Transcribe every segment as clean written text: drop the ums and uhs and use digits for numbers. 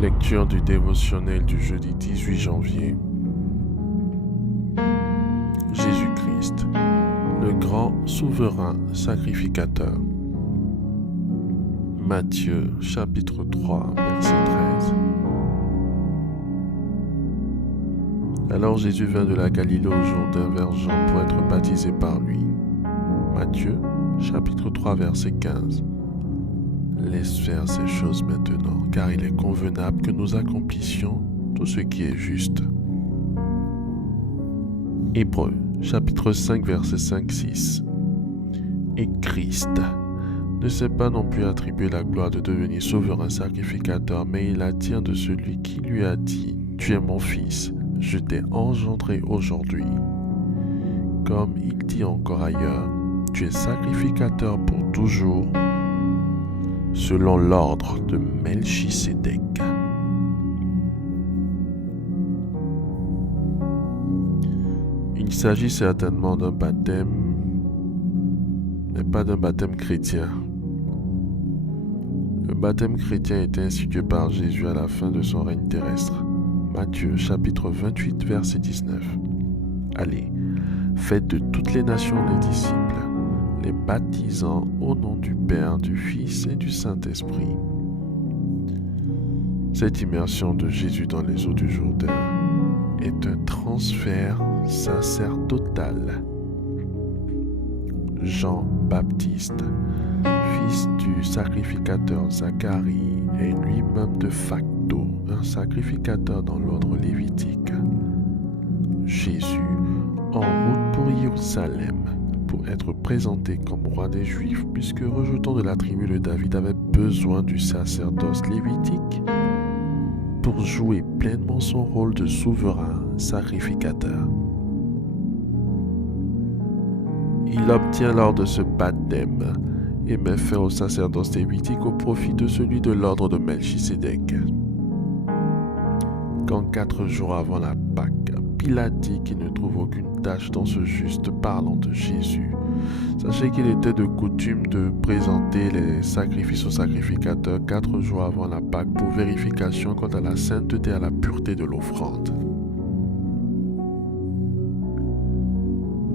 Lecture du dévotionnel du jeudi 18 janvier. Jésus-Christ, le grand souverain sacrificateur. Matthieu chapitre 3 verset 13. Alors Jésus vint de la Galilée au Jourdain vers Jean pour être baptisé par lui. Matthieu chapitre 3 verset 15. Laisse faire ces choses maintenant, car il est convenable que nous accomplissions tout ce qui est juste. Hébreux, chapitre 5, versets 5-6. Et Christ ne s'est pas non plus attribué la gloire de devenir souverain sacrificateur, mais il la tient de celui qui lui a dit « Tu es mon fils, je t'ai engendré aujourd'hui ». Comme il dit encore ailleurs « Tu es sacrificateur pour toujours » selon l'ordre de Melchisédek. Il s'agit certainement d'un baptême, mais pas d'un baptême chrétien. Le baptême chrétien était institué par Jésus à la fin de son règne terrestre. Matthieu chapitre 28 verset 19. Allez, faites de toutes les nations les disciples, les baptisant au nom du Père, du Fils et du Saint-Esprit. Cette immersion de Jésus dans les eaux du Jourdain est un transfert sacerdotal. Jean-Baptiste, fils du sacrificateur Zacharie, est lui-même de facto un sacrificateur dans l'ordre lévitique. Jésus, en route pour Jérusalem, pour être présenté comme roi des Juifs, puisque rejetant de la tribu de David avait besoin du sacerdoce lévitique pour jouer pleinement son rôle de souverain sacrificateur. Il obtient lors de ce baptême et met fin au sacerdoce lévitique au profit de celui de l'ordre de Melchisédek. Quand 4 jours avant la Pâque, Pilate dit qu'il ne trouve aucune tache dans ce juste parlant de Jésus. Sachez qu'il était de coutume de présenter les sacrifices au sacrificateur 4 jours avant la Pâque pour vérification quant à la sainteté et à la pureté de l'offrande.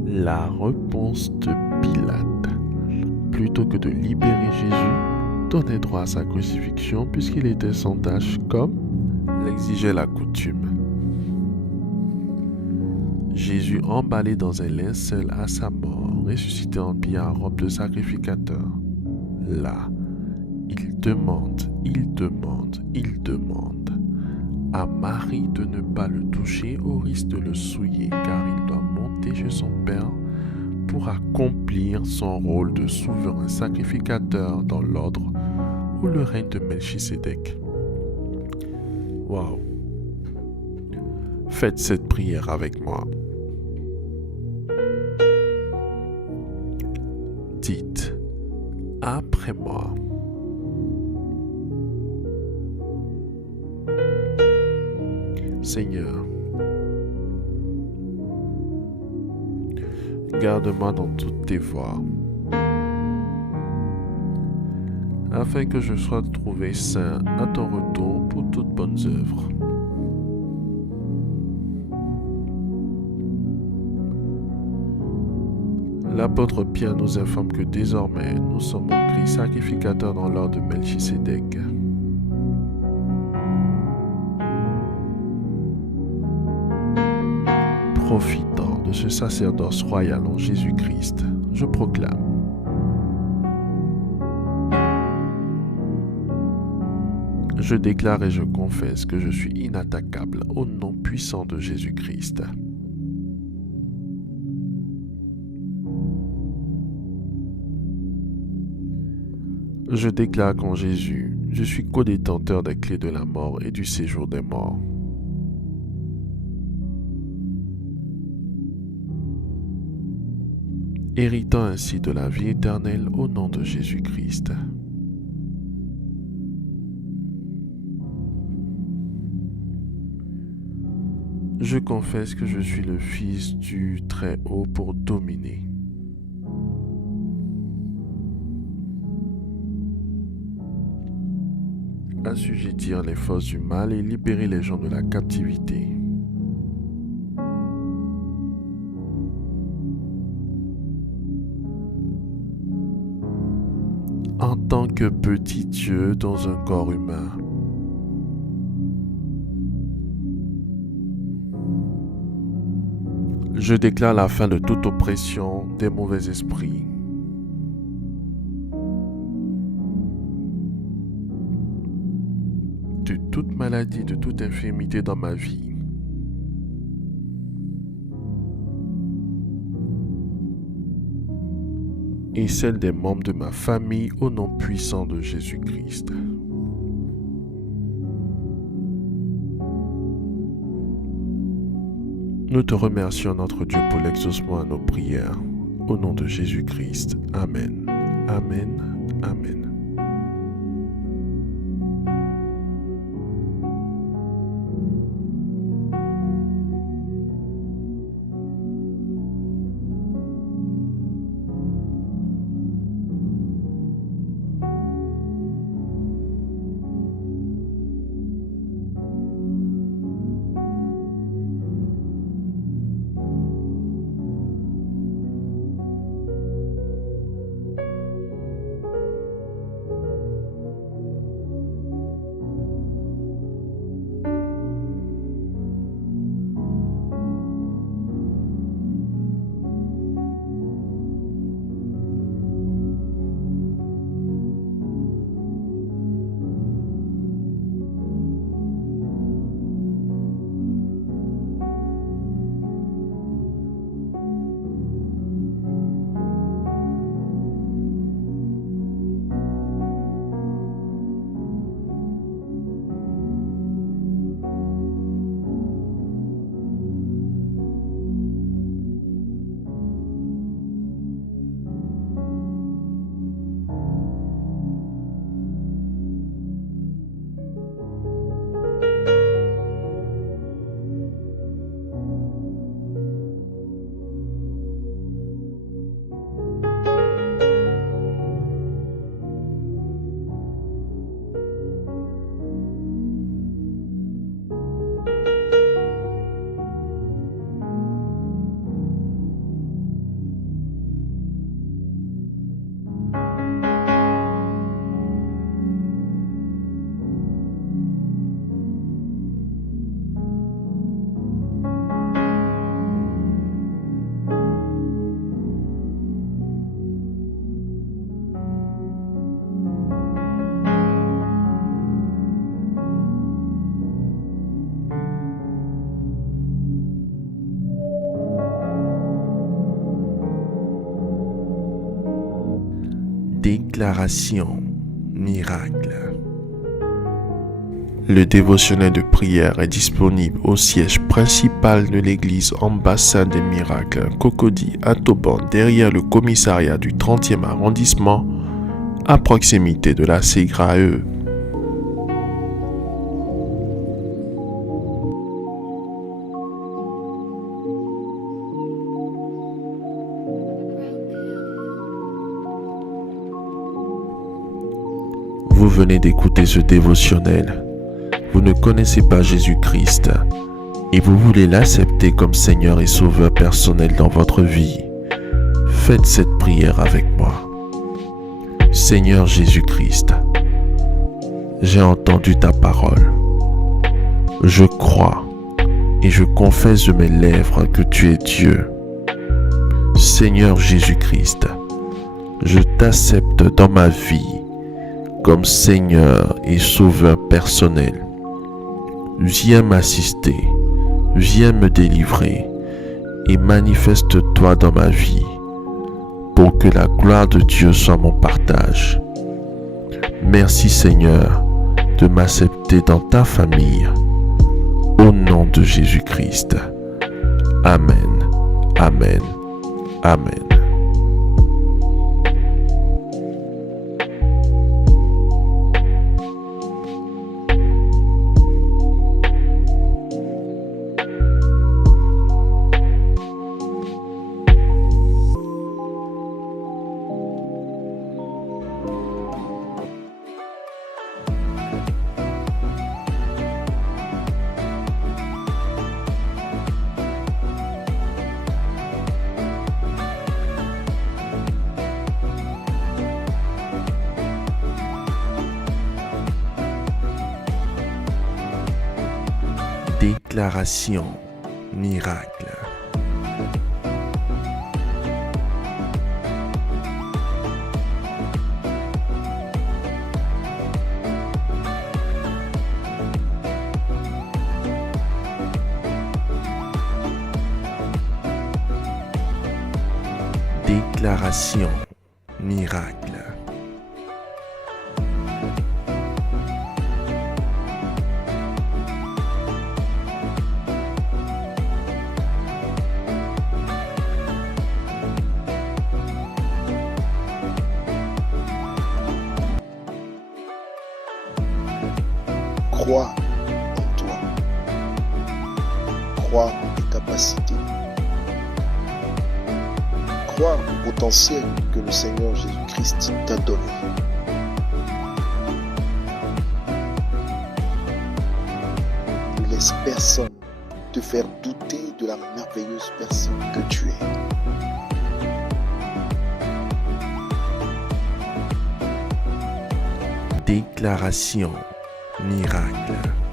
La réponse de Pilate, plutôt que de libérer Jésus, donnait droit à sa crucifixion puisqu'il était sans tache comme l'exigeait la coutume. Jésus emballé dans un linceul à sa mort, ressuscité en billard robe de sacrificateur. Là, il demande à Marie de ne pas le toucher au risque de le souiller, car il doit monter chez son Père pour accomplir son rôle de souverain sacrificateur dans l'ordre ou le règne de Melchisédek. Waouh! Faites cette prière avec moi. Dites après moi. Seigneur, garde-moi dans toutes tes voies, afin que je sois trouvé saint à ton retour pour toutes bonnes œuvres. L'apôtre Pierre nous informe que désormais nous sommes en Christ sacrificateur dans l'ordre de Melchisédek. Profitant de ce sacerdoce royal en Jésus-Christ, je proclame: je déclare et je confesse que je suis inattaquable au nom puissant de Jésus-Christ. Je déclare qu'en Jésus, je suis codétenteur des clés de la mort et du séjour des morts. Héritant ainsi de la vie éternelle au nom de Jésus-Christ. Je confesse que je suis le Fils du Très-Haut pour dominer. assujettir les forces du mal et libérer les gens de la captivité. En tant que petit Dieu dans un corps humain, je déclare la fin de toute oppression des mauvais esprits. De toute maladie, de toute infirmité dans ma vie. Et celle des membres de ma famille au nom puissant de Jésus-Christ. Nous te remercions, notre Dieu, pour l'exaucement à nos prières. Au nom de Jésus-Christ. Amen. Amen. Amen. Déclaration miracle. Le dévotionnel de prière est disponible au siège principal de l'église Ambassade des Miracles, Cocody à Toban, derrière le commissariat du 30e arrondissement, à proximité de la CGRAE. Vous venez d'écouter ce dévotionnel. Vous ne connaissez pas Jésus-Christ et vous voulez l'accepter comme Seigneur et Sauveur personnel dans votre vie. Faites cette prière avec moi. Seigneur Jésus-Christ, j'ai entendu ta parole. Je crois et je confesse de mes lèvres que tu es Dieu. Seigneur Jésus-Christ, je t'accepte dans ma vie comme Seigneur et Sauveur personnel. Viens m'assister, viens me délivrer et manifeste-toi dans ma vie pour que la gloire de Dieu soit mon partage. Merci Seigneur de m'accepter dans ta famille. Au nom de Jésus-Christ. Amen. Amen. Amen. Déclaration miracle. Déclaration miracle. Crois en toi. Crois en tes capacités. Crois au potentiel que le Seigneur Jésus-Christ t'a donné. Ne laisse personne te faire douter de la merveilleuse personne que tu es. Déclaration miracle.